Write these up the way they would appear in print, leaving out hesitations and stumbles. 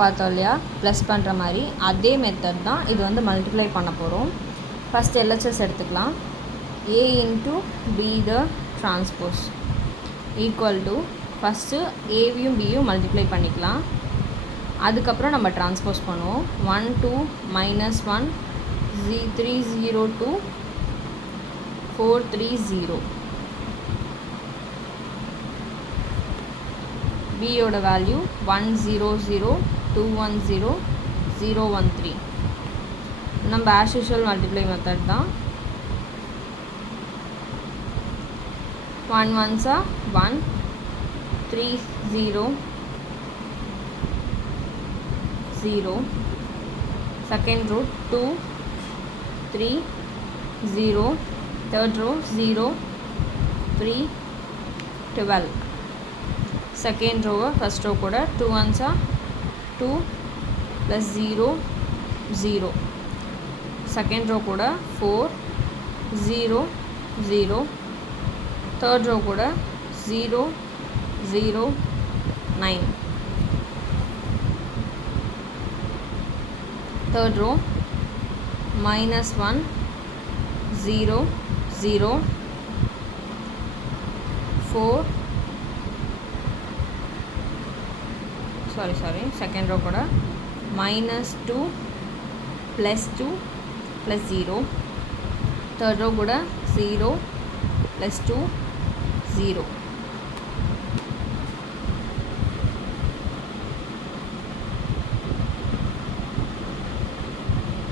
பார்த்தோம் இல்லையா, ப்ளஸ் பண்ணுற மாதிரி அதே மெத்தட் தான் இது வந்து மல்டிப்ளை பண்ண போகிறோம். ஃபஸ்ட் எல்ஹெச்எஸ் எடுத்துக்கலாம். A into B the transpose equal to first ஏவியும் பியும் மல்டிப்ளை பண்ணிக்கலாம். அதுக்கப்புறம் நம்ம டிரான்ஸ்போஸ் பண்ணுவோம். 1 2 -1 3 0 2 4 3 0. பியோட வேல்யூ 1 0 0 2 1 0 0 1 3. நம்ம ஆஸ் யூஷுவல் மல்டிப்ளை மெத்தட் தான். 1 1s are 1 3 0 0. Second row 2 3 0. Third row 0 3 12. Second row first row கூட 2 1s are 2 plus 0 0. Second row கூட 4 0 0. Third row கூட 0 0 9. Third row -1 0 0 4. Sorry, second row கூட -2 plus 2 plus 0. Third row கூட 0 plus 2 0.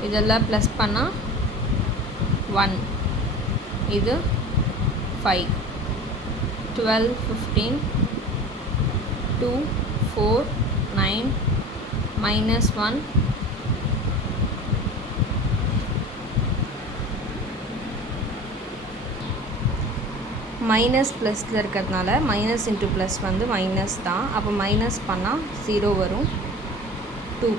இதெல்லாம் plus பண்ணால் 1, இது 5, 12 15 2 4 9 -1 minus ப்ளஸில் இருக்கிறதுனால மைனஸ் இன்ட்டு ப்ளஸ் வந்து மைனஸ் தான். அப்போ மைனஸ் பண்ணால் 0 வரும். 2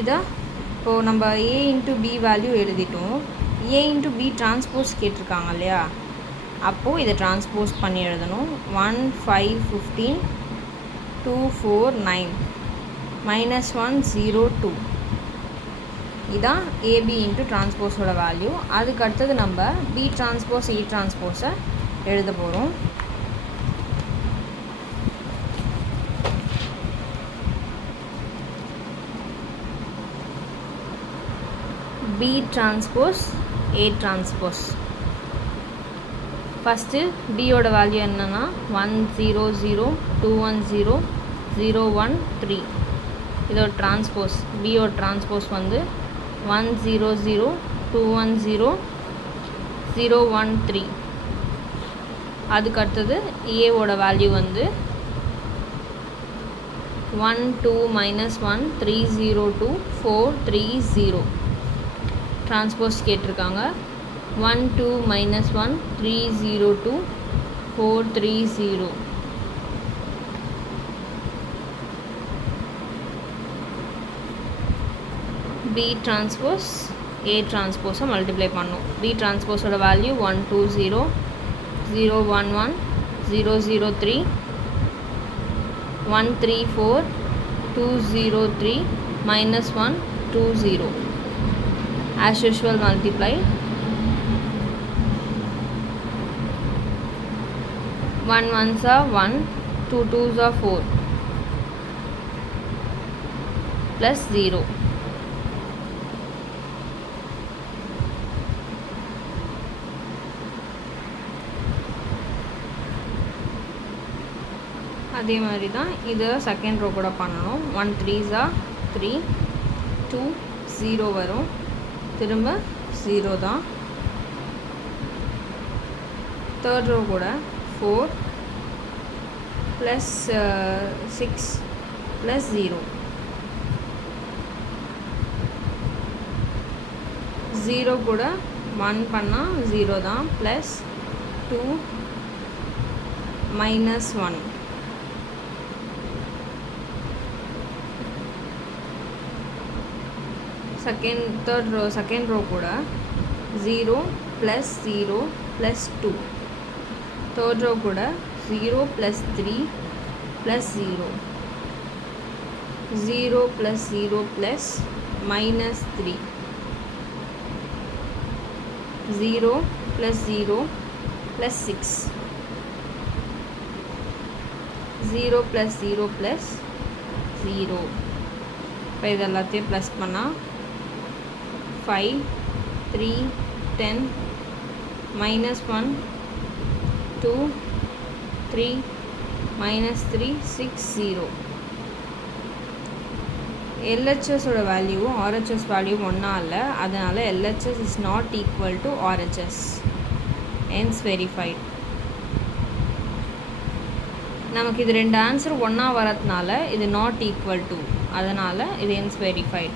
இதை இப்போது நம்ம ஏ இன்ட்டு பி வேல்யூ எழுதிட்டோம். ஏ இன்ட்டு பி டிரான்ஸ்போஸ் கேட்டிருக்காங்க இல்லையா, அப்போது இதை டிரான்ஸ்போஸ் பண்ணி எழுதணும். 1 5 15 2 4 9 -1 0 2. இதான் ஏபி இன்ட்டு டிரான்ஸ்போஸோட வேல்யூ. அதுக்கு அடுத்தது நம்ம பி டிரான்ஸ்போஸ் ஏ டிரான்ஸ்போஸை எழுத போகிறோம். B transpose A transpose. First பியோட வேல்யூ என்னென்னா 1 0 0 2 1 0 0 1 3. இதோட டிரான்ஸ்போஸ் பியோட டிரான்ஸ்போஸ் வந்து 1 0 0 2 1 0 0 1 3. அதுக்கு அடுத்தது ஏவோட வேல்யூ வந்து 1 2 -1 3 0 2 4 3 0. டிரான்ஸ்போஸ் கேட்டிருக்காங்க. 1 2 -1 3 0 2 4 3 0. பி டிரான்ஸ்போஸ் ஏ டிரான்ஸ்போஸை மல்டிப்ளை பண்ணும். பி டிரான்ஸ்போஸோட value 1 2 0 0 1 1 0 0 3 1 3 4 2 0 3 -1 2 0. As usual multiply. 1 1s are 1 2 2s are 4 plus 0. அதே மாதிரி தான் இது செகண்ட் ரோ கூட பண்ணணும். 1 3s are 3 2 0 வரும். திரும்ப 0 தான். தேர்ட் ரோ கூட 4 + 6 + 0. 0 கூட 1 பண்ணால் 0 தான். ப்ளஸ் 2 -1. செகண்ட் ரோ கூட 0 + 0 + 2. தேர்ட் ரோ கூட 0 plus 3 plus 0. 0 plus 0 plus minus 3. 0 plus 0 plus 6. 0 plus 0 plus 0. இப்போ இது எல்லாத்தையும் ப்ளஸ் பண்ணால் 5 3 10 minus 1 2 3 minus 3 6 0. LHS ஓட வேல்யூவும் RHS வேல்யூவும் ஒன்றா இல்லை, அதனால் LHS is not equal to RHS. hence verified. நமக்கு இது ரெண்டு ஆன்சர் ஒன்றா வரதுனால இது நாட் ஈக்குவல் டு, அதனால் இது hence verified.